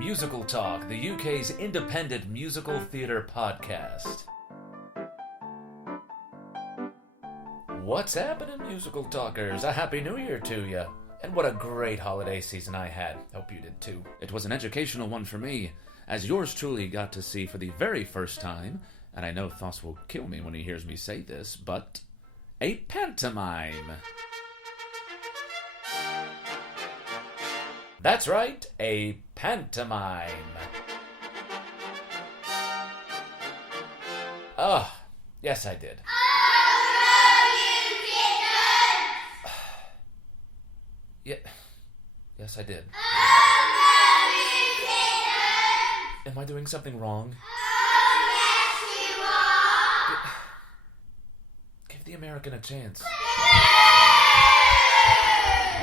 Musical Talk, the UK's independent musical theatre podcast. What's happening, musical talkers? A happy new year to you. And what a great holiday season I had. Hope you did too. It was an educational one for me, as yours truly got to see for the very first time, and I know Thos will kill me when he hears me say this, but a pantomime. That's right, a pantomime. Oh, yes I did. Yes, I did. Am I doing something wrong? Give the American a chance.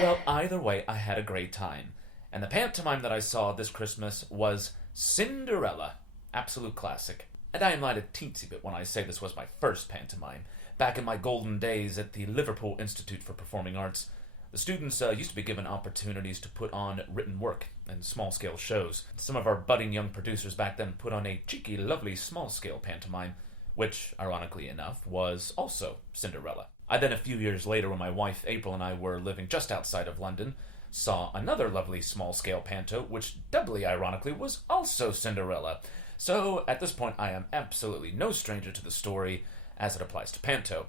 Well, either way, I had a great time. And the pantomime that I saw this Christmas was Cinderella. Absolute classic. And I am not a teensy bit when I say this was my first pantomime. Back in my golden days at the Liverpool Institute for Performing Arts, the students used to be given opportunities to put on written work and small-scale shows. Some of our budding young producers back then put on a cheeky, lovely small-scale pantomime, which, ironically enough, was also Cinderella. I then, a few years later, when my wife April and I were living just outside of London, saw another lovely small-scale panto, which doubly ironically was also Cinderella. So, at this point, I am absolutely no stranger to the story as it applies to panto.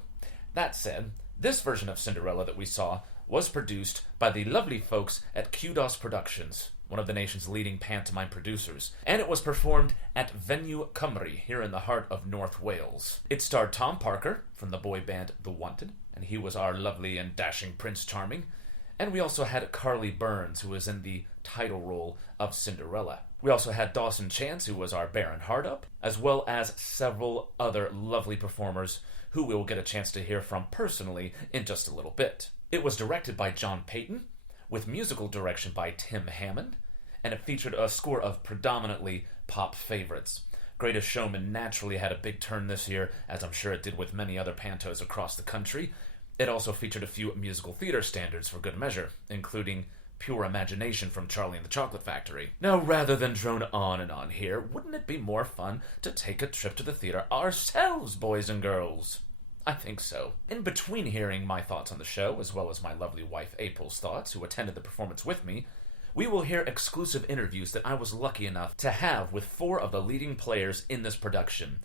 That said, this version of Cinderella that we saw was produced by the lovely folks at Kudos Productions, one of the nation's leading pantomime producers, and it was performed at Venue Cymru, here in the heart of North Wales. It starred Tom Parker from the boy band The Wanted, and he was our lovely and dashing Prince Charming, and we also had Carly Burns, who was in the title role of Cinderella. We also had Dawson Chance, who was our Baron Hardup, as well as several other lovely performers who we will get a chance to hear from personally in just a little bit. It was directed by John Payton, with musical direction by Tim Hammond, and it featured a score of predominantly pop favorites. Greatest Showman naturally had a big turn this year, as I'm sure it did with many other pantos across the country. It also featured a few musical theater standards for good measure, including Pure Imagination from Charlie and the Chocolate Factory. Now, rather than drone on and on here, wouldn't it be more fun to take a trip to the theater ourselves, boys and girls? I think so. In between hearing my thoughts on the show, as well as my lovely wife April's thoughts, who attended the performance with me, we will hear exclusive interviews that I was lucky enough to have with 4 of the leading players in this production.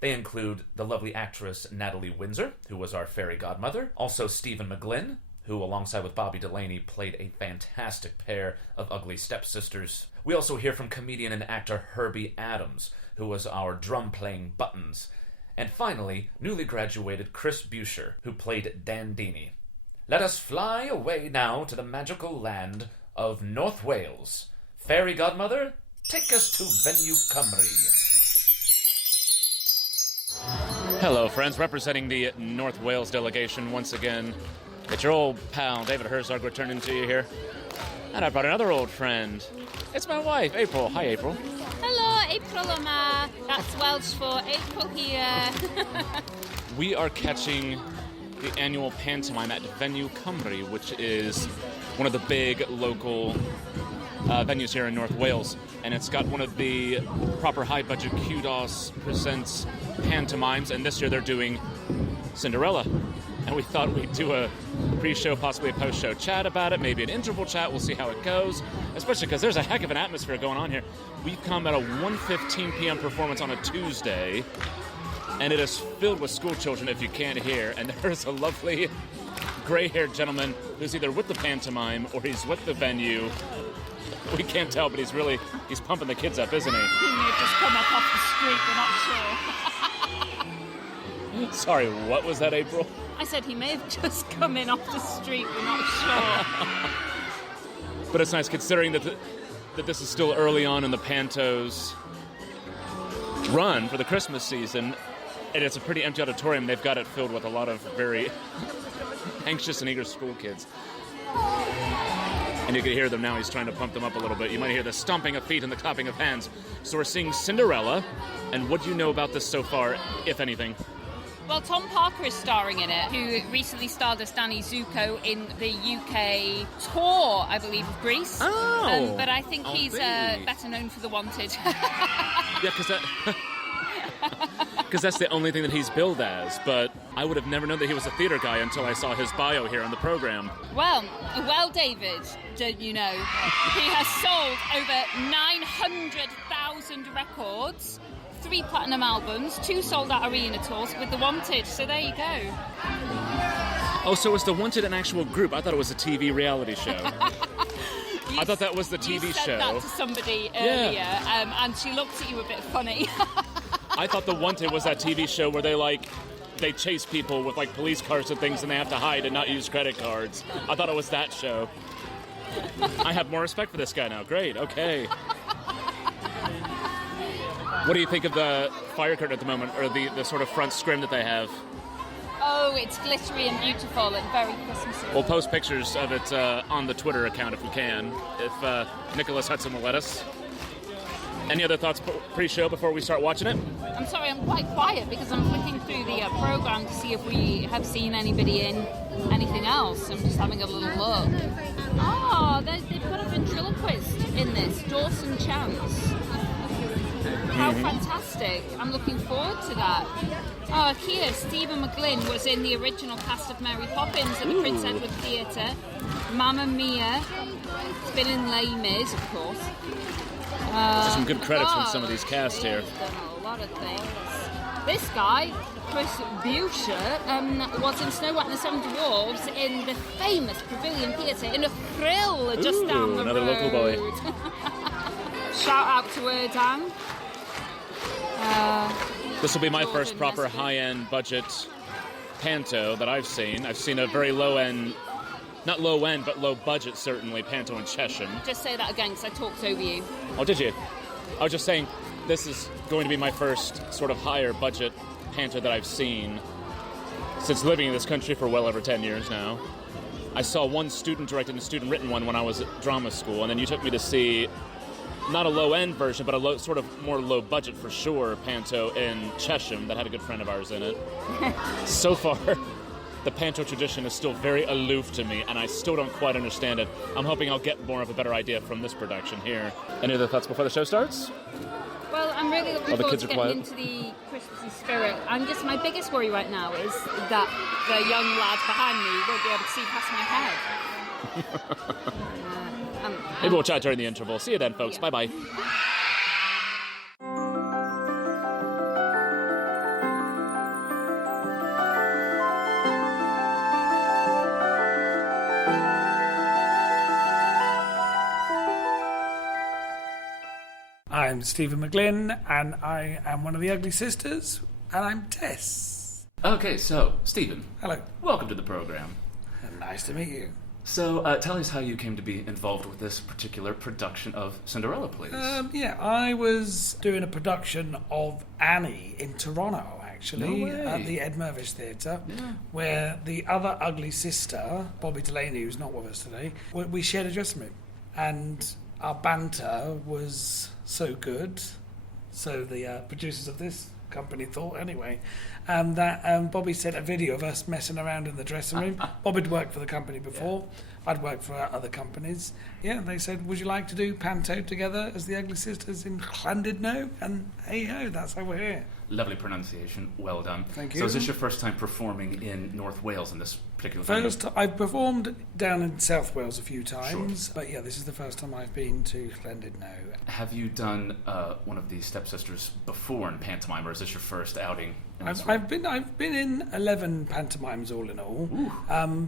They include the lovely actress Natalie Windsor, who was our fairy godmother, also Stephen McGlynn, who alongside with Bobby Delaney played a fantastic pair of ugly stepsisters. We also hear from comedian and actor Herbie Adams, who was our drum-playing Buttons. And finally, newly graduated Chris Buescher, who played Dandini. Let us fly away now to the magical land of North Wales. Fairy Godmother, take us to Venue Cymru. Hello, friends. Representing the North Wales delegation once again, it's your old pal, David Herzog, returning to you here. And I brought another old friend. It's my wife, April. Hi, April. Hello, April Yma. That's Welsh for April here. We are catching the annual pantomime at Venue Cymru, which is one of the big local venues here in North Wales. And it's got one of the proper high-budget Kudos Presents pantomimes, and this year they're doing Cinderella. And we thought we'd do a pre-show, possibly a post-show chat about it, maybe an interval chat. We'll see how it goes, especially because there's a heck of an atmosphere going on here. We've come at a 1:15 p.m. performance on a Tuesday, and it is filled with school children, if you can't hear. And there's a lovely gray-haired gentleman who's either with the pantomime or he's with the venue. We can't tell, but he's pumping the kids up, isn't he? He may have just come up off the street, we're not sure. Sorry, what was that, April? I said he may have just come in off the street, we're not sure. But it's nice considering that this is still early on in the panto's run for the Christmas season, and it's a pretty empty auditorium. They've got it filled with a lot of very anxious and eager school kids. And you can hear them now. He's trying to pump them up a little bit. You might hear the stomping of feet and the clapping of hands. So we're seeing Cinderella. And what do you know about this so far, if anything? Well, Tom Parker is starring in it, who recently starred as Danny Zuko in the UK tour, I believe, of Greece. Oh! But I think he's better known for The Wanted. Yeah, because that's the only thing that he's billed as, but I would have never known that he was a theater guy until I saw his bio here on the program. Well, David, don't you know, he has sold over 900,000 records, 3 platinum albums, 2 sold-out arena tours with The Wanted, so there you go. Oh, so was The Wanted an actual group? I thought it was a TV reality show. I thought that was the TV you said show. That to somebody earlier, and she looked at you a bit funny. I thought The Wanted was that TV show where they chase people with like police cars and things, and they have to hide and not use credit cards. I thought it was that show. I have more respect for this guy now. Great. Okay. What do you think of the fire curtain at the moment, or the sort of front scrim that they have? Oh, it's glittery and beautiful and very Christmassy. We'll post pictures of it on the Twitter account if we can, if Nicholas Hudson will let us. Any other thoughts pre-show before we start watching it? I'm sorry, I'm quite quiet because I'm flicking through the program to see if we have seen anybody in anything else. I'm just having a little look. Oh, they've got a ventriloquist in this, Dawson Chance. How fantastic. I'm looking forward to that. Oh, here, Stephen McGlynn was in the original cast of Mary Poppins at the Prince Edward Theatre. Mamma Mia. It's been in Les Mis, of course. Some good credits from some of these casts here. He's done a lot of things. This guy, Chris Buescher, was in Snow White and the Seven Dwarfs in the famous Pavilion Theatre in a frill just down the another road. local boy. Shout out to Erdang. This will be my Jordan first proper Nesbitt. high-end budget panto that I've seen. I've seen a very low-end, not low-end, but low-budget, certainly, panto in Chesham. Just say that again because I talked over you. Oh, did you? I was just saying, this is going to be my first sort of higher budget panto that I've seen since living in this country for well over 10 years now. I saw one student-directed and student-written one when I was at drama school, and then you took me to see not a low-end version, but a sort of more low-budget for sure panto in Chesham that had a good friend of ours in it. So far, the panto tradition is still very aloof to me, and I still don't quite understand it. I'm hoping I'll get more of a better idea from this production here. Any other thoughts before the show starts? Well, I'm really looking the forward kids to are getting quiet. into the Christmassy spirit. And just my biggest worry right now is that the young lad behind me won't be able to see past my head. Maybe we'll chat during the interval. See you then, folks. Yeah. Bye-bye. I'm Stephen McGlynn, and I am one of the Ugly Sisters, and I'm Tess. Okay, so, Stephen, Hello. welcome to the program. Nice to meet you. So, tell us how you came to be involved with this particular production of Cinderella, please. I was doing a production of Annie in Toronto, actually, No way. at the Ed Mervish Theatre, Yeah. where the other ugly sister, Bobby Delaney, who's not with us today, we shared a dressing room. And our banter was so good, so the producers of this company thought anyway, that Bobby sent a video of us messing around in the dressing room. Bob had worked for the company before. I'd worked for other companies. Yeah, they said, would you like to do panto together as the Ugly Sisters in Llandudno? And hey ho, that's how we're here. Lovely pronunciation, well done. Thank So you. is this your first time performing in North Wales in this particular kind of- I've performed down in South Wales a few times, but yeah, this is the first time I've been to Llandudno. Have you done one of the stepsisters before in pantomime, or is this your first outing? In this I've been in 11 pantomimes all in all,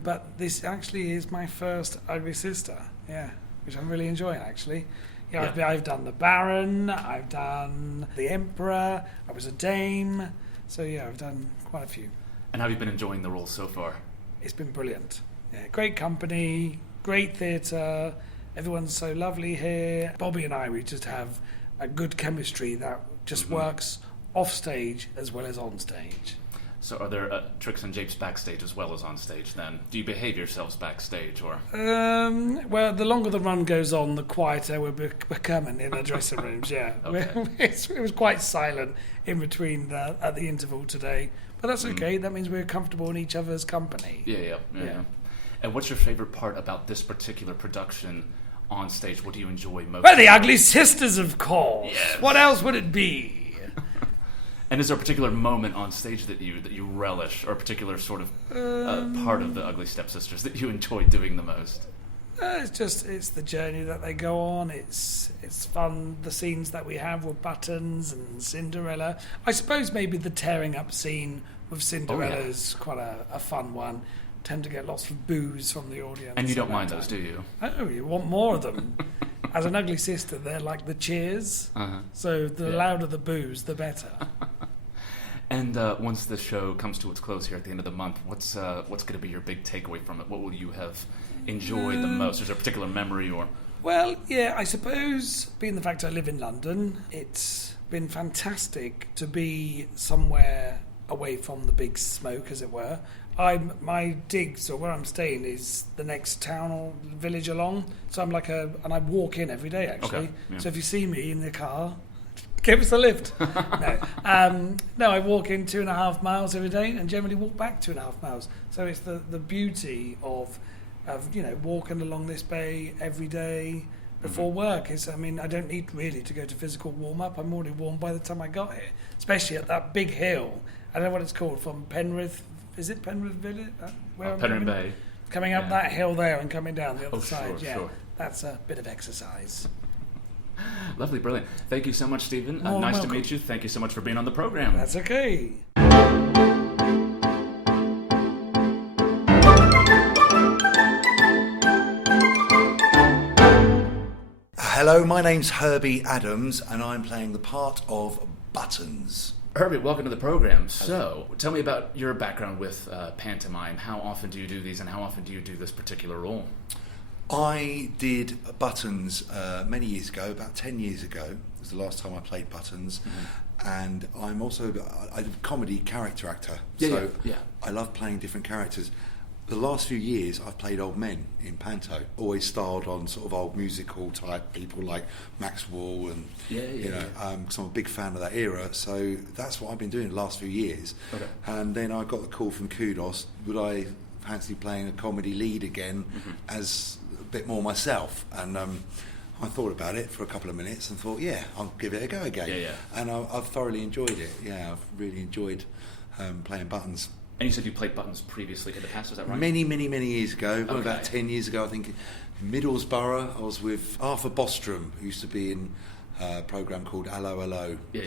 but this actually is my first Ugly Sister. Yeah, which I'm really enjoying actually. Yeah, I've done the Baron, I've done the Emperor, I was a Dame, so yeah, I've done quite a few. And have you been enjoying the role so far? It's been brilliant. Yeah, great company, great theatre. Everyone's so lovely here. Bobby and I, we just have a good chemistry that just works off stage as well as on stage. So are there tricks and japes backstage as well as on stage then? Do you behave yourselves backstage, or? Well, the longer the run goes on, the quieter we're becoming in the dressing rooms, yeah. Okay. It was quite silent in between at the interval today. But that's okay. That means we're comfortable in each other's company. Yeah. And what's your favorite part about this particular production on stage? What do you enjoy most? Well, the Ugly Sisters, of course. Yes. What else would it be? And is there a particular moment on stage that you relish, or a particular sort of part of the Ugly Stepsisters that you enjoy doing the most? It's the journey that they go on. It's fun. The scenes that we have with Buttons and Cinderella. I suppose maybe the tearing up scene with Cinderella is quite a fun one. Tend to get lots of boos from the audience. And you don't mind those, do you? Oh, you want more of them. As an Ugly Sister, they're like the cheers. So the louder the boos, the better. And once the show comes to its close here at the end of the month, what's going to be your big takeaway from it? What will you have enjoyed the most? Is there a particular memory or? Well, yeah, I suppose being the fact I live in London, it's been fantastic to be somewhere away from the big smoke, as it were. My digs, or where I'm staying, is the next town or village along. So I'm and I walk in every day, actually. Okay, yeah. So if you see me in the car, give us a lift. No, I walk in 2.5 miles every day and generally walk back 2.5 miles. So it's the beauty of walking along this bay every day before work. I don't need really to go to physical warm-up. I'm already warm by the time I got here, especially at that big hill. I don't know what it's called, from Penrith. Is it Penrith Village? Penrith Bay. Coming up that hill there and coming down the other side. Sure. That's a bit of exercise. Lovely, brilliant. Thank you so much, Stephen. More nice welcome. to meet you. Thank you so much for being on the program. That's okay. Hello, my name's Herbie Adams, and I'm playing the part of Buttons. Herbie, welcome to the program. So, tell me about your background with pantomime. How often do you do these, and how often do you do this particular role? I did Buttons many years ago, about 10 years ago. It was the last time I played Buttons. And I'm also a comedy character actor. So I love playing different characters. The last few years I've played old men in panto, always starred on sort of old musical type people like Max Wall and because I'm a big fan of that era, so that's what I've been doing the last few years. And then I got the call from Kudos, would I fancy playing a comedy lead again as a bit more myself, and I thought about it for a couple of minutes and thought, I'll give it a go again. And I've thoroughly enjoyed it. I've really enjoyed playing Buttons. And you said you played Buttons previously in the past, is that right? Many years ago, about 10 years ago, I think, in Middlesbrough. I was with Arthur Bostrom, who used to be in a programme called Hello, Hello. Yeah.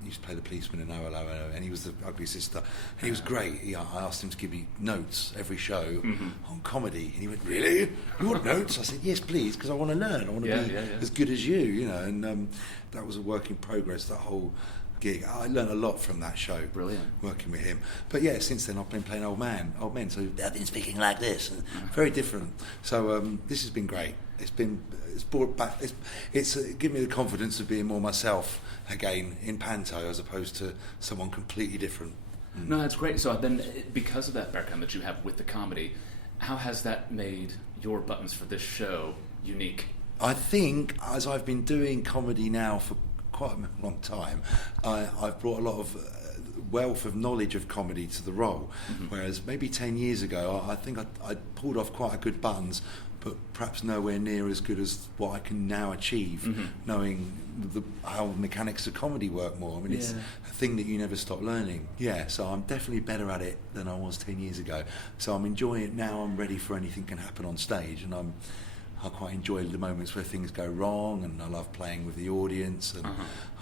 He used to play the policeman in Hello, Hello, and he was the Ugly Sister. And he was great. I asked him to give me notes every show on comedy. And he went, really? You want notes? I said, yes, please, because I want to learn. I want to be as good as you, and that was a work in progress, that whole gig. I learned a lot from that show. Brilliant. Working with him. But since then I've been playing old men, so I've been speaking like this, and very different. So this has been great. It's brought back. It's given me the confidence of being more myself again in panto, as opposed to someone completely different. No, that's great. So then, because of that background that you have with the comedy, how has that made your Buttons for this show unique? I think, as I've been doing comedy now for quite a long time, I've brought a lot of wealth of knowledge of comedy to the role, whereas maybe 10 years ago I think I pulled off quite a good Buttons, but perhaps nowhere near as good as what I can now achieve, knowing how the mechanics of comedy work more. I mean, it's a thing that you never stop learning. So I'm definitely better at it than I was 10 years ago. So I'm enjoying it now. I'm ready for anything can happen on stage, and I quite enjoy the moments where things go wrong, and I love playing with the audience, and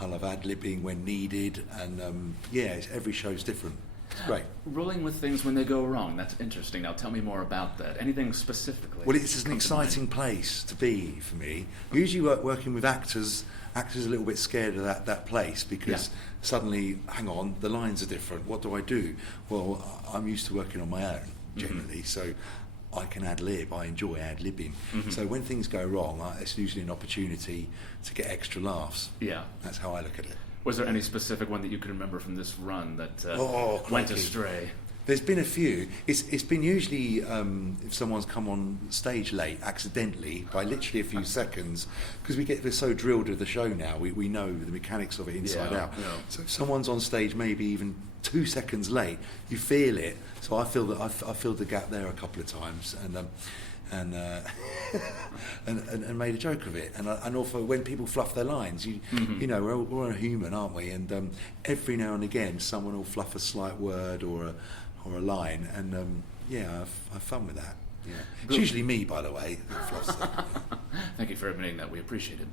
I love ad-libbing when needed, and every show's different. It's great. Rolling with things when they go wrong, that's interesting. Now tell me more about that. Anything specifically? Well, it's an exciting place to be for me. Usually working with actors are a little bit scared of that place, because suddenly, hang on, the lines are different. What do I do? Well, I'm used to working on my own, generally, so I can ad-lib. I enjoy ad-libbing. So when things go wrong, it's usually an opportunity to get extra laughs. That's how I look at it. Was there any specific one that you can remember from this run that went astray? There's been a few. It's been usually if someone's come on stage late accidentally by literally a few seconds, because we're so drilled with the show now. We know the mechanics of it inside out. So if someone's on stage maybe even 2 seconds late, you feel it. So I feel that I filled the gap there a couple of times, and made a joke of it. And also when people fluff their lines, you know, we're all human, aren't we? And every now and again, someone will fluff a slight word or a line, and I have fun with that. Yeah, it's usually me, by the way, that fluffs them. Thank you for admitting that. We appreciate it.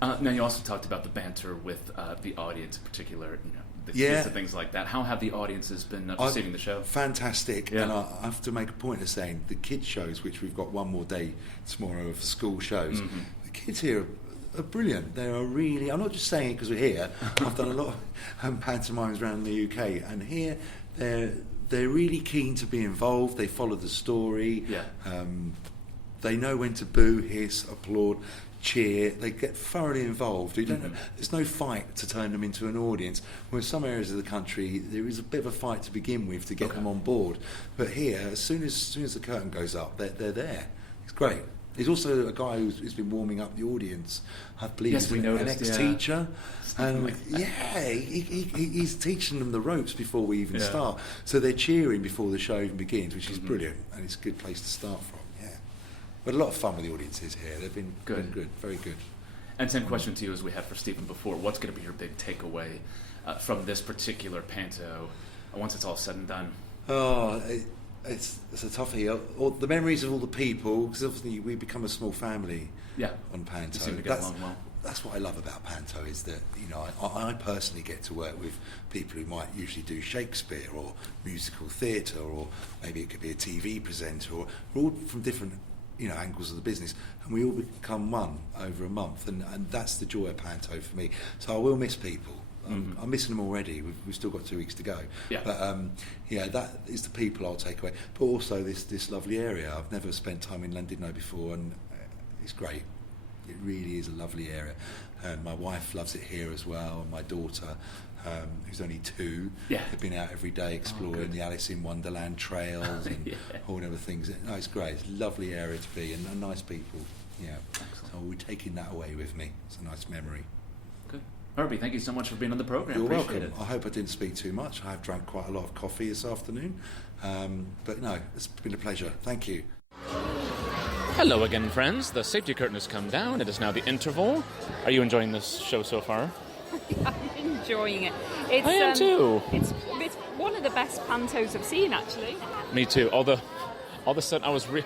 Now, you also talked about the banter with the audience in particular, you know, the kids and things like that. How have the audiences been receiving the show? Fantastic. Yeah. And I have to make a point of saying the kids' shows, which we've got one more day tomorrow of school shows, the kids here are brilliant. They are really, I'm not just saying it because we're here, I've done a lot of pantomimes around the UK, and here they're really keen to be involved. They follow the story. Yeah. They know when to boo, hiss, applaud, cheer. They get thoroughly involved. There's no fight to turn them into an audience. Whereas some areas of the country, there is a bit of a fight to begin with to get them on board. But here, as soon as the curtain goes up, they're there. It's great. There's also a guy who's been warming up the audience. I believe he's an ex-teacher. And he's teaching them the ropes before we even start. So they're cheering before the show even begins, which is brilliant. And it's a good place to start from, But a lot of fun with the audiences here. They've been good, very good. And same question to you as we had for Stephen before. What's going to be your big takeaway from this particular panto once it's all said and done? Oh, it's a toughie. The memories of all the people, because obviously we become a small family on panto. You seem to get along well. That's what I love about panto, is that, you know, I personally get to work with people who might usually do Shakespeare or musical theatre, or maybe it could be a TV presenter, or we're all from different, you know, angles of the business, and we all become one over a month, and that's the joy of panto for me. So I will miss people. I'm missing them already. We've still got 2 weeks to go. Yeah. But that is the people I'll take away. But also this lovely area. I've never spent time in Llandudno before, and it's great. It really is a lovely area. And my wife loves it here as well. And my daughter, who's only 2, have been out every day exploring the Alice in Wonderland trails and all the other things. No, it's great. It's a lovely area to be, and nice people. Yeah. Excellent. So we're taking that away with me. It's a nice memory. Good. Herbie, thank you so much for being on the program. You're welcome. I hope I didn't speak too much. I have drank quite a lot of coffee this afternoon. But no, it's been a pleasure. Thank you. Hello again, friends. The safety curtain has come down. It is now the interval. Are you enjoying this show so far? I'm enjoying it. I am too. It's one of the best pantos I've seen, actually. Me too. All of a sudden, we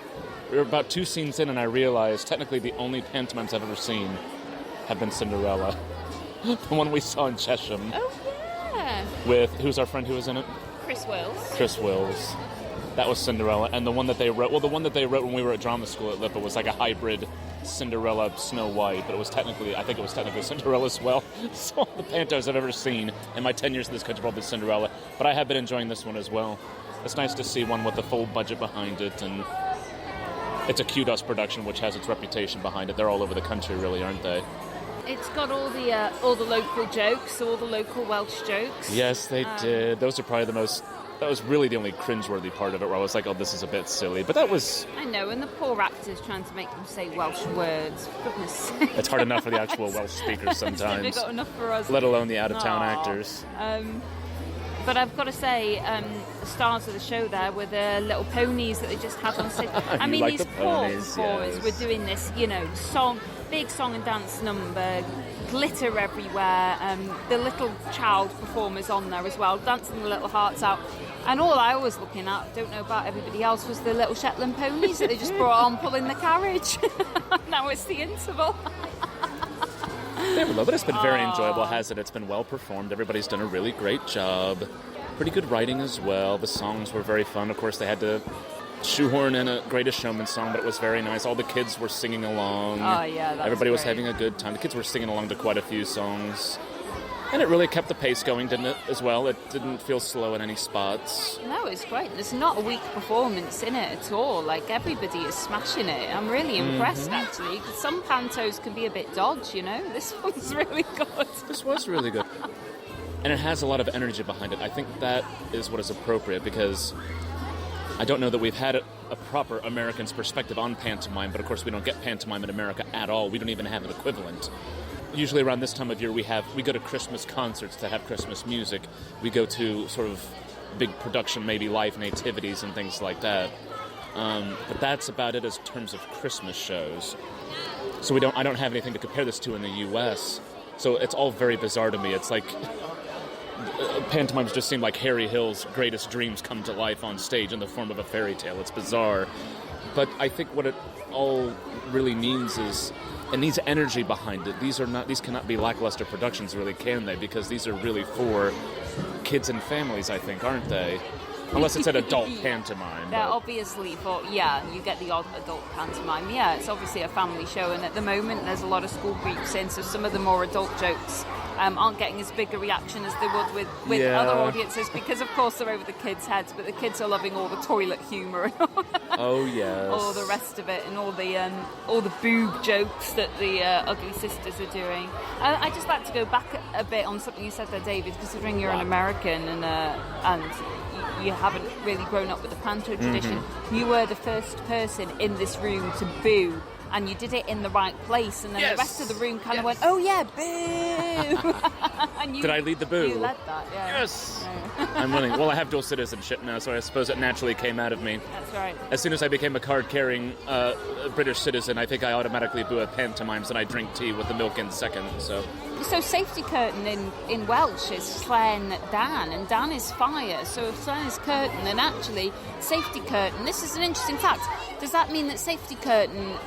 were about 2 scenes in, and I realized technically the only pantomimes I've ever seen have been Cinderella. The one we saw in Chesham. Oh, yeah. With, who's our friend who was in it? Chris Wills. That was Cinderella. And the one that they wrote when we were at drama school at Lipa was like a hybrid Cinderella, Snow White, but I think it was technically Cinderella as well. So all the pantos I've ever seen in my 10 years in this country probably Cinderella. But I have been enjoying this one as well. It's nice to see one with the full budget behind it, and it's a kudos production which has its reputation behind it. They're all over the country, really, aren't they? It's got all the local jokes, all the local Welsh jokes. Yes, they did. Those are probably that was really the only cringeworthy part of it, where I was like, oh, this is a bit silly. But that was... I know, and the poor actors trying to make them say Welsh words. For goodness sake. It's hard enough for the actual Welsh speakers sometimes. It's difficult enough for us. Let alone the out-of-town actors. But I've got to say, the stars of the show there were the little ponies that they just had on stage. I mean, these poor performers were doing this, you know, big song and dance number, glitter everywhere, the little child performers on there as well, dancing the little hearts out. And all I was looking at, don't know about everybody else, was the little Shetland ponies that they just brought on pulling the carriage. Now it's the interval. They were lovely. It's been very enjoyable, has it? It's been well performed. Everybody's done a really great job. Pretty good writing as well. The songs were very fun. Of course, they had to shoehorn in a Greatest Showman song, but it was very nice. All the kids were singing along. Oh, yeah, that's Everybody was great. having a good time. The kids were singing along to quite a few songs. And it really kept the pace going, didn't it, as well? It didn't feel slow in any spots. No, it's great. There's not a weak performance in it at all. Like, everybody is smashing it. I'm really impressed, actually, because some pantos can be a bit dodgy, you know? This one's really good. This was really good. And it has a lot of energy behind it. I think that is what is appropriate, because I don't know that we've had a proper American's perspective on pantomime, but of course we don't get pantomime in America at all. We don't even have an equivalent. usually around this time of year we go to Christmas concerts that have Christmas music. We go to sort of big production, maybe live nativities and things like that. But that's about it as terms of Christmas shows. So I don't have anything to compare this to in the U.S. So it's all very bizarre to me. It's like pantomimes just seem like Harry Hill's greatest dreams come to life on stage in the form of a fairy tale. It's bizarre. But I think what it all really means is it needs energy behind it. These cannot be lackluster productions, really, can they? Because these are really for kids and families, I think, aren't they? Unless it's an adult pantomime. They're obviously you get the odd adult pantomime. Yeah, it's obviously a family show, and at the moment there's a lot of school groups in, so some of the more adult jokes aren't getting as big a reaction as they would with other audiences, because of course they're over the kids' heads, but the kids are loving all the toilet humour and oh yes, all the rest of it, and all the boob jokes that the Ugly Sisters are doing. I'd just like to go back a bit on something you said there, David, considering you're an American and you haven't really grown up with the panto tradition. Mm-hmm. You were the first person in this room to boo, and you did it in the right place, and then the rest of the room kind of went, oh yeah, boo! And did I lead the boo? You led that, yeah. Yes! I'm willing. Well, I have dual citizenship now, so I suppose it naturally came out of me. That's right. As soon as I became a card-carrying British citizen, I think I automatically boo at pantomimes, and I drink tea with the milk in second, so safety curtain in Welsh is Llen Dan, and Dan is fire. So if Llen is curtain, then actually safety curtain. This is an interesting fact. Does that mean that safety curtain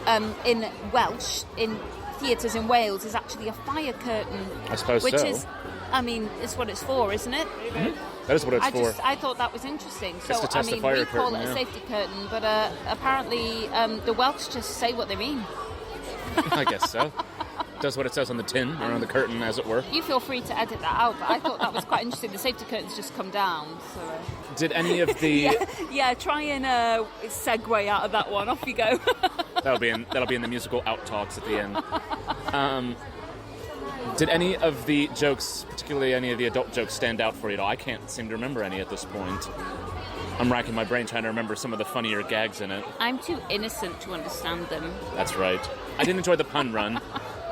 in Welsh, in theatres in Wales, is actually a fire curtain? I suppose so. Which is, I mean, it's what it's for, isn't it? Mm-hmm. That is what it's for. I thought that was interesting. Just to test the fire we call curtain, it a safety curtain, but apparently the Welsh just say what they mean. I guess so. Does what it says on the tin, or on the curtain, as it were. You feel free to edit that out, but I thought that was quite interesting. The safety curtains just come down. So, did any of the... try and segue out of that one. Off you go. That'll be in the musical out-talks at the end. Did any of the jokes, particularly any of the adult jokes, stand out for you at all? I can't seem to remember any at this point. I'm racking my brain trying to remember some of the funnier gags in it. I'm too innocent to understand them. That's right. I did enjoy the pun run.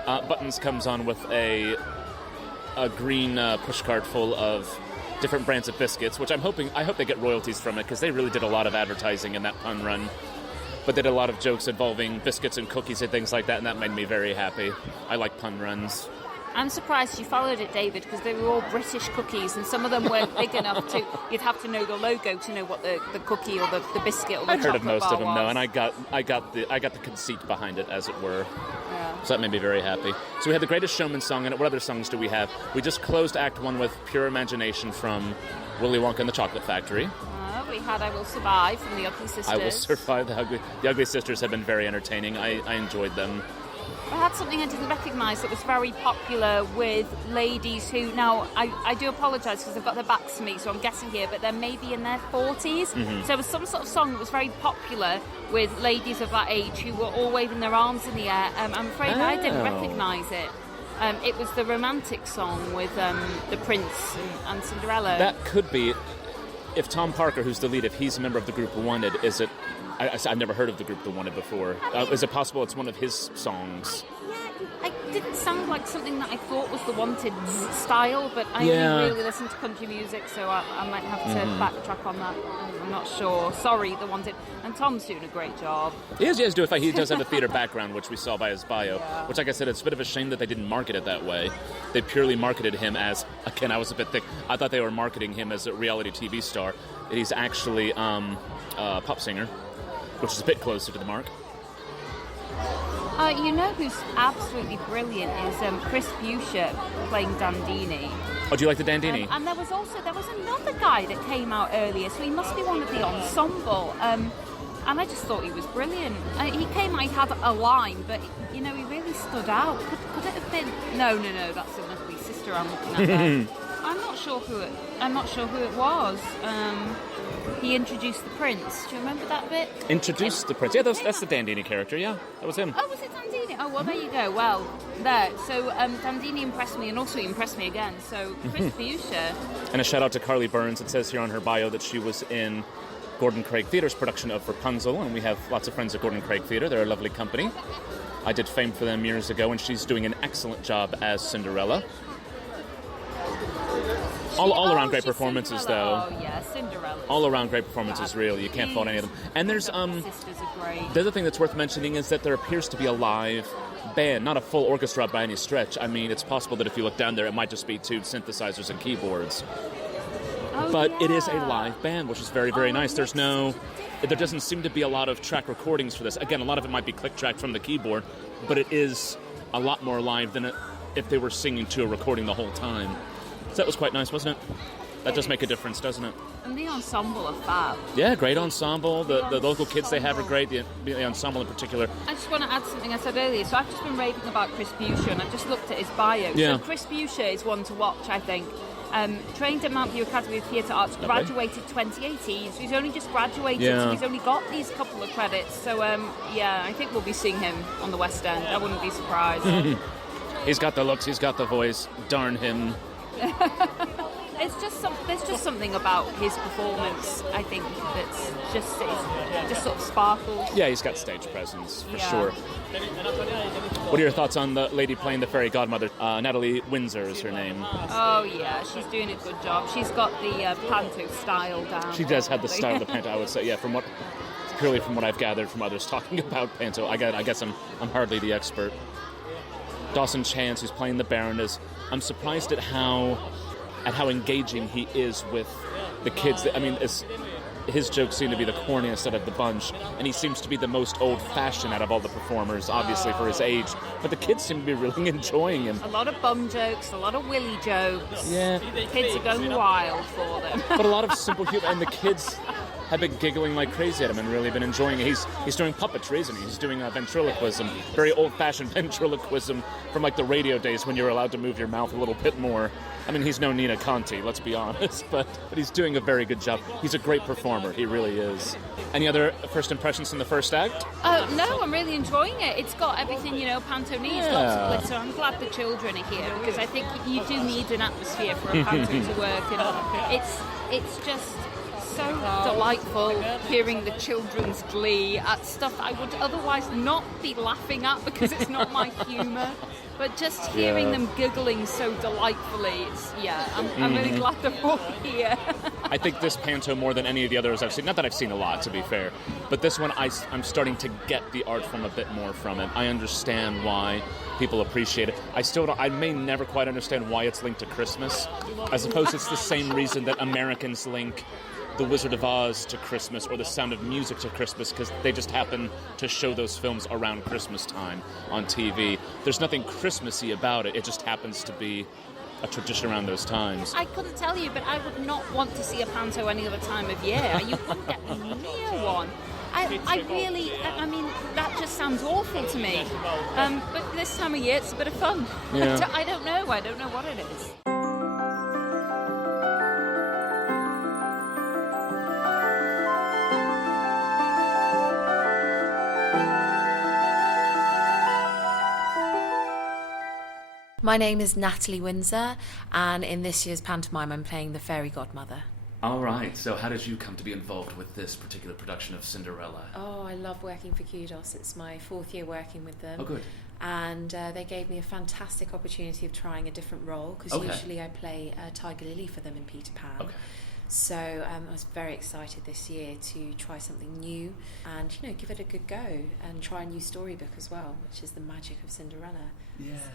Buttons comes on with a green pushcart full of different brands of biscuits, which I hope they get royalties from it, because they really did a lot of advertising in that pun run. But they did a lot of jokes involving biscuits and cookies and things like that, and that made me very happy. I like pun runs. I'm surprised you followed it, David, because they were all British cookies, and some of them weren't big enough to... You'd have to know the logo to know what the cookie or the biscuit or the chocolate bar was. I heard of most of them, though, and I got the conceit behind it, as it were. Yeah. So that made me very happy. So we had the Greatest Showman song in it. What other songs do we have? We just closed Act 1 with Pure Imagination from Willy Wonka and the Chocolate Factory. We had I Will Survive from the Ugly Sisters. I Will Survive. The Ugly Sisters have been very entertaining. I enjoyed them. I had something I didn't recognise that was very popular with ladies who, now, I do apologise because they've got their backs to me, so I'm guessing here, but they're maybe in their 40s. Mm-hmm. So there was some sort of song that was very popular with ladies of that age who were all waving their arms in the air. I'm afraid I didn't recognise it. It was the romantic song with the Prince and Cinderella. That could be. If Tom Parker, who's the lead, if he's a member of the group Wanted, is it... I've never heard of the group The Wanted before. Is it possible it's one of his songs? It didn't sound like something that I thought was the Wanted style, but I only really listen to country music, so I might have to backtrack on that. I'm not sure. Sorry, the Wanted. And Tom's doing a great job. He does have a theater background, which we saw by his bio, which, like I said, it's a bit of a shame that they didn't market it that way. They purely marketed him as, again, I was a bit thick, I thought they were marketing him as a reality TV star. He's actually a pop singer, which is a bit closer to the mark. You know who's absolutely brilliant is Chris Buescher playing Dandini. Oh, do you like the Dandini? And there was another guy that came out earlier, so he must be one of the ensemble. And I just thought he was brilliant. He came out, he had a line, but he really stood out. Could it have been? No, that's an Ugly Sister I'm looking at there. I'm not sure who it was. He introduced the Prince. Do you remember that bit? Introduced the Prince. Yeah, that's the Dandini character. Yeah, that was him. Oh, was it Dandini? Oh, well, there you go. Well, there. So Dandini impressed me, and also he impressed me again. So Chris Buescher. And a shout out to Carly Burns. It says here on her bio that she was in Gordon Craig Theatre's production of Rapunzel, and we have lots of friends at Gordon Craig Theatre. They're a lovely company. I did Fame for them years ago, and she's doing an excellent job as Cinderella. All around great performances, though. Oh yeah, Cinderella. All around great performances, really. You can't fault any of them. And there's sisters are great. the other thing that's worth mentioning is that there appears to be a live band, not a full orchestra by any stretch. I mean, it's possible that if you look down there, it might just be 2 synthesizers and keyboards. But it is a live band, which is very, very nice. There doesn't seem to be a lot of track recordings for this. Again, a lot of it might be click-track from the keyboard, but it is a lot more live than if they were singing to a recording the whole time. So that was quite nice, wasn't it? That does make a difference, doesn't it? And the ensemble are fab. Yeah, great ensemble. The local kids they have are great. The ensemble in particular. I just want to add something I said earlier. So I've just been raving about Chris Buescher, and I've just looked at his bio. Yeah. So Chris Buescher is one to watch, I think. Trained at Mount View Academy of Theatre Arts, graduated 2018. So he's only just graduated, so he's only got these couple of credits. So, I think we'll be seeing him on the West End. I wouldn't be surprised. He's got the looks, he's got the voice. Darn him. There's just something about his performance, I think, that's just sort of sparkles. Yeah, he's got stage presence, for sure. What are your thoughts on the lady playing the fairy godmother? Natalie Windsor is her name. Oh, yeah, she's doing a good job. She's got the panto style down. She does have the style of the panto, I would say. Yeah, purely from what I've gathered from others talking about panto. I guess I'm hardly the expert. Dawson Chance, who's playing the Baroness, I'm surprised at how engaging he is with the kids. I mean, his jokes seem to be the corniest out of the bunch, and he seems to be the most old-fashioned out of all the performers, obviously, for his age. But the kids seem to be really enjoying him. A lot of bum jokes, a lot of willy jokes. Yeah. The kids are going wild for them. But a lot of simple humor, and the kids have been giggling like crazy at him and really been enjoying it. He's doing puppetry, isn't he? He's doing ventriloquism, very old-fashioned ventriloquism from like the radio days when you're allowed to move your mouth a little bit more. I mean, he's no Nina Conti, let's be honest, but he's doing a very good job. He's a great performer, he really is. Any other first impressions from the first act? No, I'm really enjoying it. It's got everything, panto needs, lots of glitter. I'm glad the children are here, because I think you do need an atmosphere for a panto to work, and it's just so delightful hearing the children's glee at stuff I would otherwise not be laughing at because it's not my humour. But just hearing them giggling so delightfully, I'm really glad they're all here. I think this panto, more than any of the others I've seen, not that I've seen a lot, to be fair, but this one I'm starting to get the art form a bit more from it. I understand why people appreciate it. I may never quite understand why it's linked to Christmas. I suppose it's the same reason that Americans link The Wizard of Oz to Christmas or The Sound of Music to Christmas, because they just happen to show those films around Christmas time on TV. There's nothing Christmassy about it. It just happens to be a tradition around those times. I couldn't tell you, but I would not want to see a panto any other time of year. You couldn't get me near one. I mean, that just sounds awful to me. But this time of year, it's a bit of fun. Yeah. I don't know what it is. My name is Natalie Windsor, and in this year's pantomime I'm playing the fairy godmother. All right, so how did you come to be involved with this particular production of Cinderella? Oh, I love working for Kudos. It's my 4th year working with them. Oh, good. And they gave me a fantastic opportunity of trying a different role, because usually I play Tiger Lily for them in Peter Pan. Okay. So I was very excited this year to try something new and, give it a good go and try a new storybook as well, which is the magic of Cinderella. Yeah. So,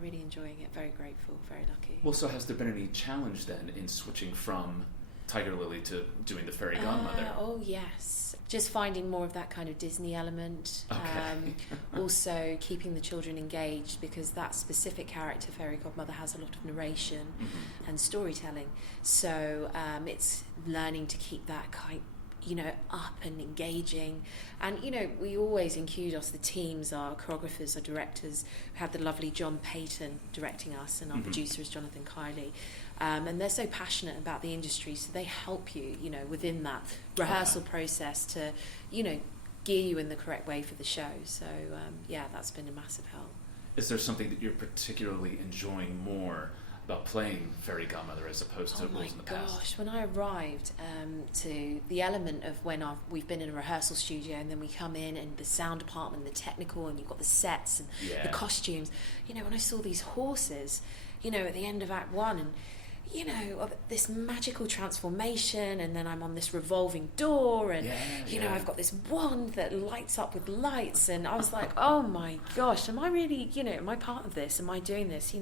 really enjoying it. Very grateful, very lucky. Well, so has there been any challenge then in switching from Tiger Lily to doing the fairy godmother? Oh, yes. Just finding more of that kind of Disney element. Okay. Also keeping the children engaged, because that specific character, fairy godmother, has a lot of narration and storytelling. So it's learning to keep that kind up and engaging. And, we always in Kudos, the teams, our choreographers, our directors, we have the lovely John Payton directing us, and our producer is Jonathan Kiley. And they're so passionate about the industry, so they help you, within that rehearsal process to, gear you in the correct way for the show. So, that's been a massive help. Is there something that you're particularly enjoying more about playing Fairy Godmother as opposed to roles in the past? Oh my gosh, when I arrived to the element of when we've been in a rehearsal studio and then we come in and the sound department, the technical, and you've got the sets and the costumes, when I saw these horses, at the end of Act 1 and this magical transformation, and then I'm on this revolving door, and I've got this wand that lights up with lights, and I was like, oh my gosh, am I really, am I part of this? Am I doing this?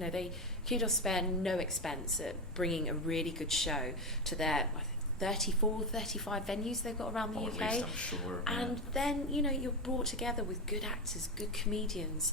Kudos spare no expense at bringing a really good show to their 34, 35 venues they've got around the UK. At least, I'm sure. And then, you're brought together with good actors, good comedians,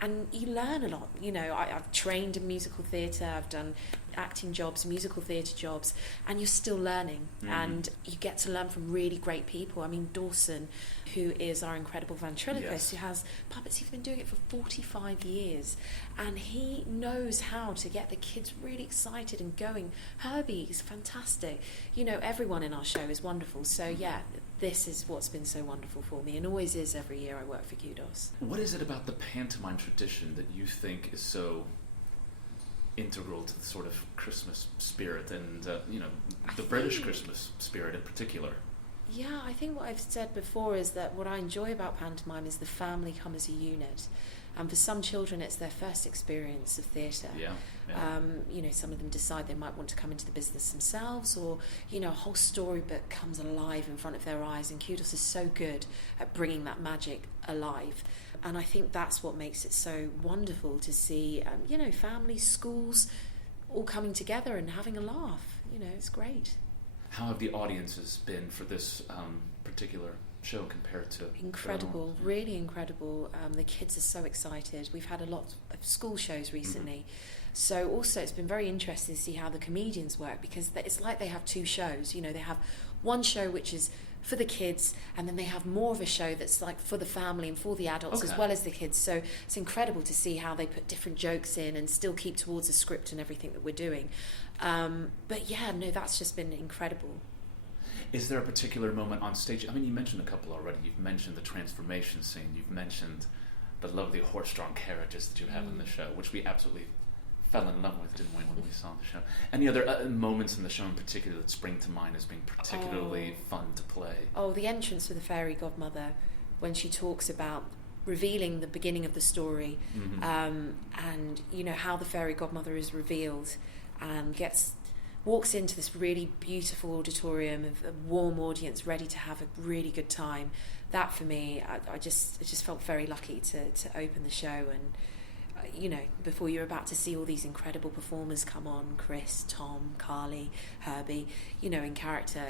and you learn a lot. I've trained in musical theatre, I've done acting jobs, musical theatre jobs, and you're still learning. And you get to learn from really great people. I mean, Dawson, who is our incredible ventriloquist, who has puppets, he's been doing it for 45 years, and he knows how to get the kids really excited and going. Herbie is fantastic. Everyone in our show is wonderful. So this is what's been so wonderful for me, and always is every year I work for Kudos. What is it about the pantomime tradition that you think is so integral to the sort of Christmas spirit and, the British Christmas spirit in particular? Yeah, I think what I've said before is that what I enjoy about pantomime is the family come as a unit. And for some children, it's their first experience of theatre. Some of them decide they might want to come into the business themselves, or, a whole storybook comes alive in front of their eyes, and Kudos is so good at bringing that magic alive. And I think that's what makes it so wonderful to see, families, schools, all coming together and having a laugh. It's great. How have the audiences been for this particular show compared to incredible, really incredible. The kids are so excited. We've had a lot of school shows recently, so also it's been very interesting to see how the comedians work, because it's like they have two shows. They have one show which is for the kids, and then they have more of a show that's like for the family and for the adults as well as the kids. So it's incredible to see how they put different jokes in and still keep towards the script and everything that we're doing. That's just been incredible. Is there a particular moment on stage? I mean, you mentioned a couple already. You've mentioned the transformation scene. You've mentioned the lovely horse-drawn carriages that you have in the show, which we absolutely fell in love with, didn't we, when we saw the show? Any other moments in the show in particular that spring to mind as being particularly fun to play? Oh, the entrance of the fairy godmother, when she talks about revealing the beginning of the story, and how the fairy godmother is revealed, and walks into this really beautiful auditorium of a warm audience ready to have a really good time. That for me, I just felt very lucky to open the show, and before you're about to see all these incredible performers come on, Chris, Tom, Carly, Herbie, in character,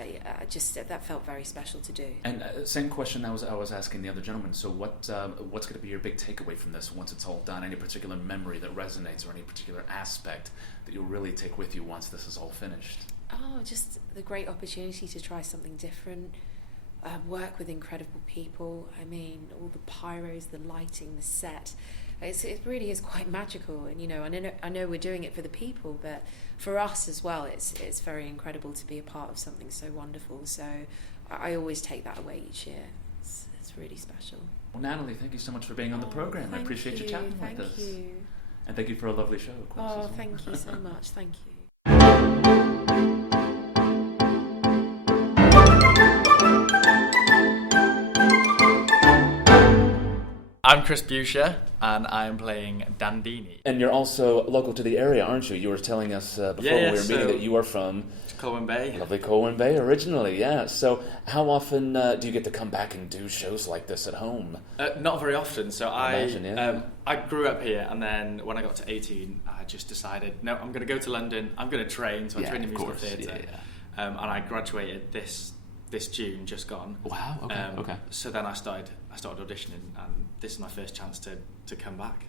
that felt very special to do. And same question I was asking the other gentleman. So what's going to be your big takeaway from this once it's all done? Any particular memory that resonates, or any particular aspect that you'll really take with you once this is all finished? Oh, just the great opportunity to try something different, work with incredible people. I mean, all the pyros, the lighting, the set. It really is quite magical, and I know we're doing it for the people, but for us as well, it's very incredible to be a part of something so wonderful. So I always take that away each year. It's really special. Well, Natalie, thank you so much for being on the program. I appreciate you chatting with us. Thank you. And thank you for a lovely show, of course. Oh, thank you so much. Thank you. I'm Chris Buscher, and I'm playing Dandini. And you're also local to the area, aren't you? You were telling us before we were meeting that you are from Colwyn Bay. Lovely Colwyn Bay originally, yeah. So how often do you get to come back and do shows like this at home? Not very often. So I grew up here, and then when I got to 18, I just decided, no, I'm going to go to London. I'm going to train. So I trained in musical theatre. And I graduated this June, just gone. Wow, okay. So then I started auditioning, and this is my first chance to come back.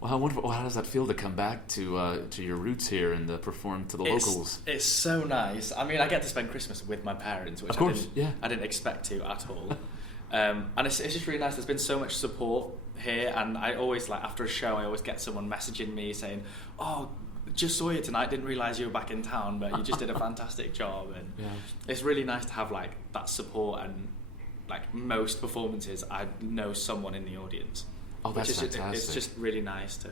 Well, how wonderful! How does that feel to come back to your roots here and perform to the locals? It's so nice. I mean, I get to spend Christmas with my parents, which I didn't expect to at all. And it's just really nice. There's been so much support here, and I always, after a show, I always get someone messaging me saying, "Oh, just saw you tonight, didn't realise you were back in town, but you just did a fantastic job." And it's really nice to have that support, and most performances I know someone in the audience. Oh, that's fantastic. It's just really nice to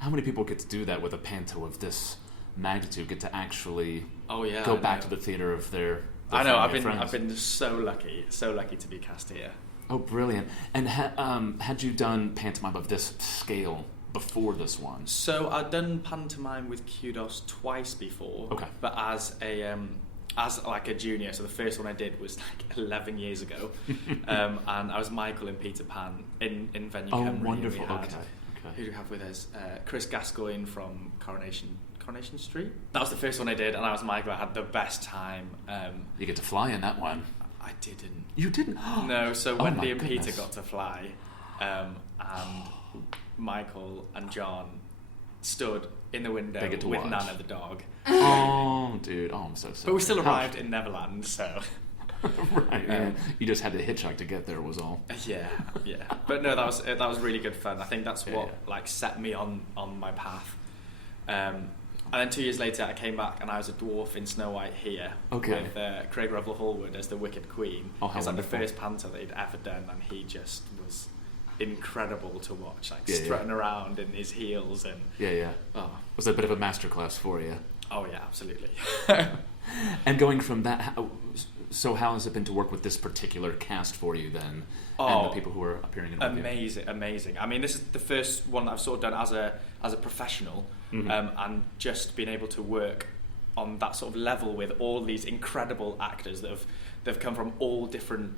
How many people get to do that with a panto of this magnitude? Get to actually go back to the theatre of their I know. I've been so lucky to be cast here. Oh, brilliant! And had you done pantomime of this scale before this one? So I'd done pantomime with Kudos twice before. Okay. But as a junior, so the first one I did was like 11 years ago, and I was Michael in Peter Pan in Venue Cymru. Oh, wonderful! Okay. Who do we have with us? Chris Gascoigne from Coronation Street. That was the first one I did, and I was Michael. I had the best time. You get to fly in that one. I didn't. You didn't? No. So Wendy and goodness. Peter got to fly, and Michael and John stood in the window with watch. Nana the dog. Oh, dude. Oh, I'm so sorry. But we still arrived in Neverland, so... Right, yeah. You just had to hitchhike to get there was all. Yeah. But no, that was really good fun. I think that's what like set me on my path. And then 2 years later, I came back and I was a dwarf in Snow White here with Craig Revel Hallwood as the Wicked Queen. Oh, how it was like the wonderful. first panto they'd ever done, and he just was incredible to watch, like strutting around in his heels and Was that a bit of a masterclass for you? Oh yeah, absolutely. And going from that, how has it been to work with this particular cast for you then, and the people who are appearing in it? Amazing. I mean, this is the first one that I've sort of done as a professional, and just being able to work on that sort of level with all these incredible actors that have come from all different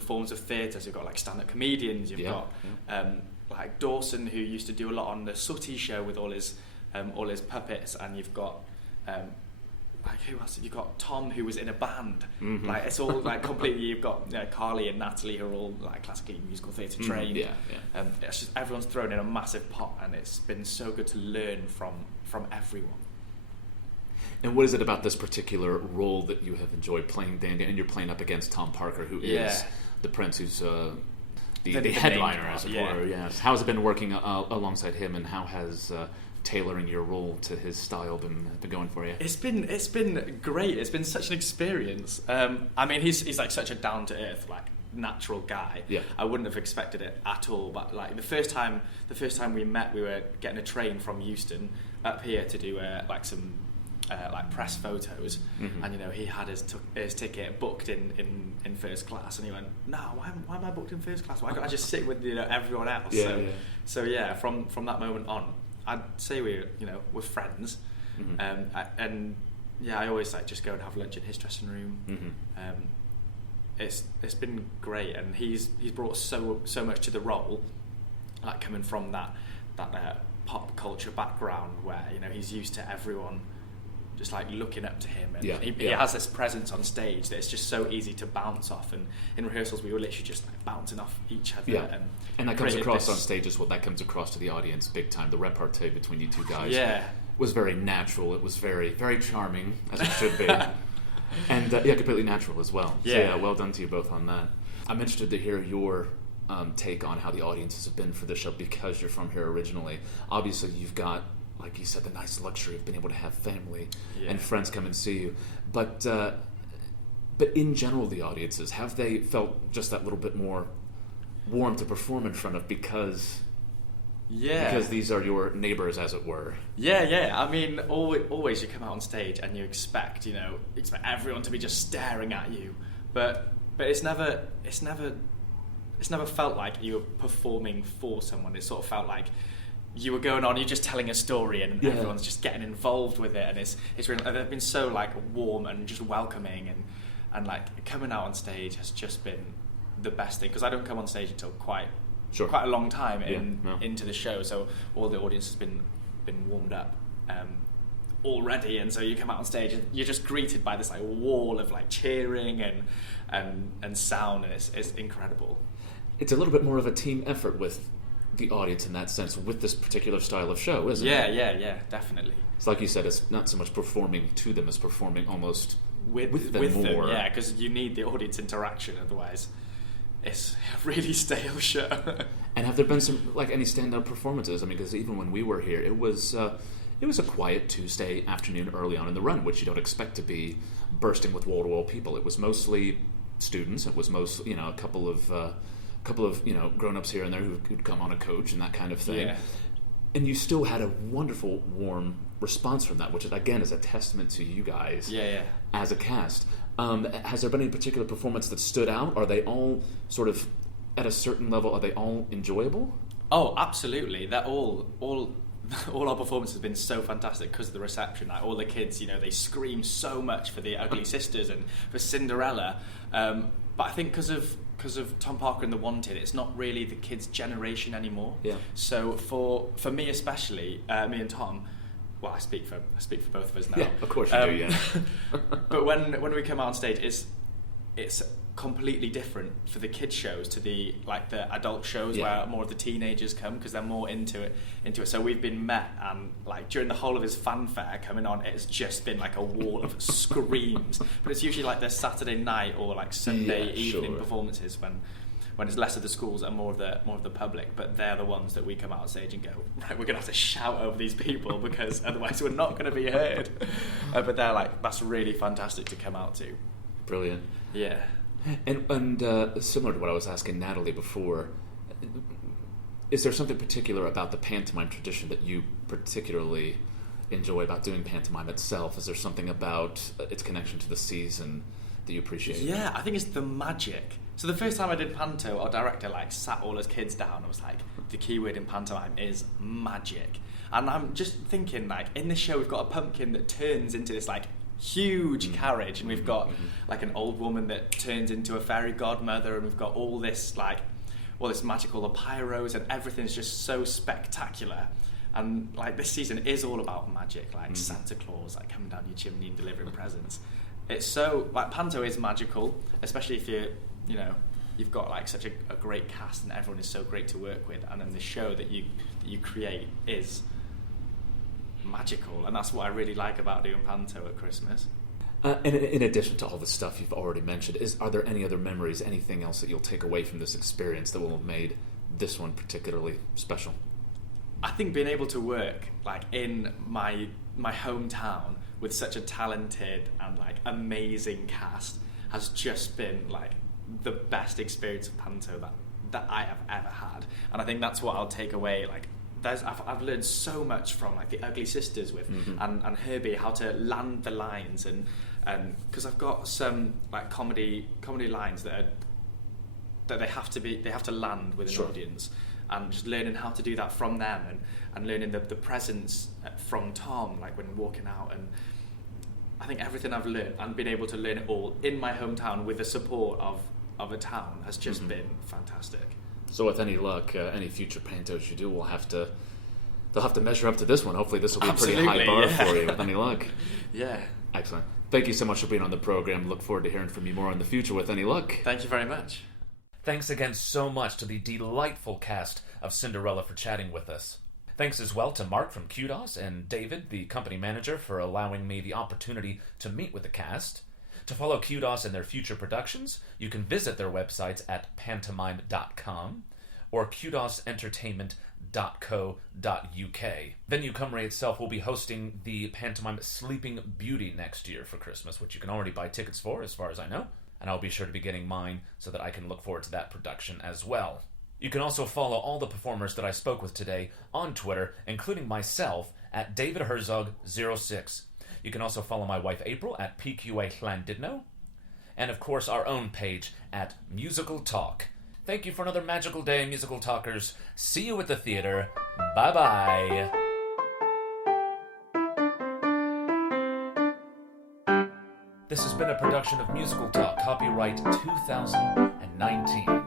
forms of theatre. So you've got like stand-up comedians, you've got like Dawson, who used to do a lot on the Sooty show with all his puppets, and you've got like who else? You've got Tom, who was in a band. Like it's all like completely. You've got Carly and Natalie, who are all like classically musical theatre trained. It's just everyone's thrown in a massive pot, and it's been so good to learn from everyone. And what is it about this particular role that you have enjoyed playing, Dandy? And you're playing up against Tom Parker, who is the prince, who's the headliner, as it were. Yes. How has it been working alongside him, and how has tailoring your role to his style been going for you? It's been great. It's been such an experience. I mean, he's like such a down to earth, like natural guy. Yeah. I wouldn't have expected it at all. But like the first time we met, we were getting a train from Euston up here to do like some like press photos, and he had his ticket booked in first class, and he went, "No, why am I booked in first class? Why can't I just sit with everyone else?" So from that moment on, I'd say we're friends, and I always like just go and have lunch in his dressing room. It's been great, and he's brought so much to the role, like coming from that pop culture background where he's used to everyone just like looking up to him, and he has this presence on stage that it's just so easy to bounce off, and in rehearsals we were literally just like bouncing off each other, and that comes across on stage as well. That comes across to the audience big time. The repartee between you two guys was very natural. It was very, very charming, as it should be. And completely natural as well. So well done to you both on that. I'm interested to hear your take on how the audiences have been for this show, because you're from here originally. Obviously you've got, like you said, the nice luxury of being able to have family and friends come and see you. But in general, the audiences, have they felt just that little bit more warm to perform in front of because these are your neighbors, as it were? I mean, always you come out on stage and you expect everyone to be just staring at you, but it's never felt like you were performing for someone. It sort of felt like you were going on, you're just telling a story, and everyone's just getting involved with it, and it's really, they've been so like warm and just welcoming, and like coming out on stage has just been the best thing, because I don't come on stage until quite a long time into the show, so all the audience has been warmed up already, and so you come out on stage and you're just greeted by this like wall of like cheering and sound, and it's incredible. It's a little bit more of a team effort with the audience in that sense, with this particular style of show, isn't it? Yeah, definitely. It's like you said, it's not so much performing to them as performing almost with them more. Yeah, because you need the audience interaction, otherwise it's a really stale show. And have there been some any standout performances? I mean, because even when we were here, it was a quiet Tuesday afternoon early on in the run, which you don't expect to be bursting with wall-to-wall people. It was mostly students. It was mostly a couple of grown-ups here and there who'd come on a coach and that kind of thing. And you still had a wonderful, warm response from that, which again is a testament to you guys as a cast. Has there been any particular performance that stood out? Are they all sort of at a certain level? Are they all enjoyable? Oh, absolutely. They're all our performances have been so fantastic because of the reception. Like all the kids, they scream so much for the Ugly Sisters and for Cinderella. But I think because of Tom Parker and The Wanted, it's not really the kids' generation anymore. Yeah. So for me especially, me and Tom. Well, I speak for both of us now. Yeah, of course you do. Yeah. But when we come out on stage, it's completely different for the kids shows to the adult shows where more of the teenagers come because they're more into it. So we've been met and during the whole of his fanfare coming on, it's just been like a wall of screams. But it's usually the Saturday night or Sunday evening performances when it's less of the schools and more of the public, but they're the ones that we come out on stage and go, right, we're going to have to shout over these people because otherwise we're not going to be heard. But they're that's really fantastic to come out to. Brilliant. Yeah. And similar to what I was asking Natalie before, is there something particular about the pantomime tradition that you particularly enjoy about doing pantomime itself? Is there something about its connection to the season that you appreciate? Yeah, I think it's the magic. So the first time I did panto, our director sat all his kids down and was like, the key word in pantomime is magic. And I'm just thinking in this show we've got a pumpkin that turns into this huge carriage, and we've got an old woman that turns into a fairy godmother, and we've got all this this magical, the pyros, and everything's just so spectacular. And this season is all about magic, Santa Claus coming down your chimney and delivering presents. It's so panto is magical, especially if you've got such a great cast and everyone is so great to work with, and then the show that you create is magical, and that's what I really like about doing panto at Christmas. And in addition to all the stuff you've already mentioned, are there any other memories, anything else that you'll take away from this experience that will have made this one particularly special? I think being able to work in my hometown with such a talented and amazing cast has just been the best experience of panto that I have ever had, and I think that's what I'll take away. I've learned so much from the Ugly Sisters with and Herbie, how to land the lines, and because I've got some comedy lines that they have to land with an audience, and just learning how to do that from them, and learning the presence from Tom when walking out, and I think everything I've learned and been able to learn it all in my hometown with the support of a town has just been fantastic. So with any luck, any future pantos you do they'll have to measure up to this one. Hopefully this will be a pretty high bar for you with any luck. Yeah. Excellent. Thank you so much for being on the program. Look forward to hearing from you more in the future with any luck. Thank you very much. Thanks again so much to the delightful cast of Cinderella for chatting with us. Thanks as well to Mark from Kudos and David, the company manager, for allowing me the opportunity to meet with the cast. To follow Kudos and their future productions, you can visit their websites at pantomime.com or kudosentertainment.co.uk. Venue Cymru itself will be hosting the pantomime Sleeping Beauty next year for Christmas, which you can already buy tickets for, as far as I know, and I'll be sure to be getting mine so that I can look forward to that production as well. You can also follow all the performers that I spoke with today on Twitter, including myself, at David Herzog 06. You can also follow my wife April at PQA Llandudno, and of course our own page at Musical Talk. Thank you for another magical day, Musical Talkers. See you at the theater. Bye-bye. This has been a production of Musical Talk, copyright 2019.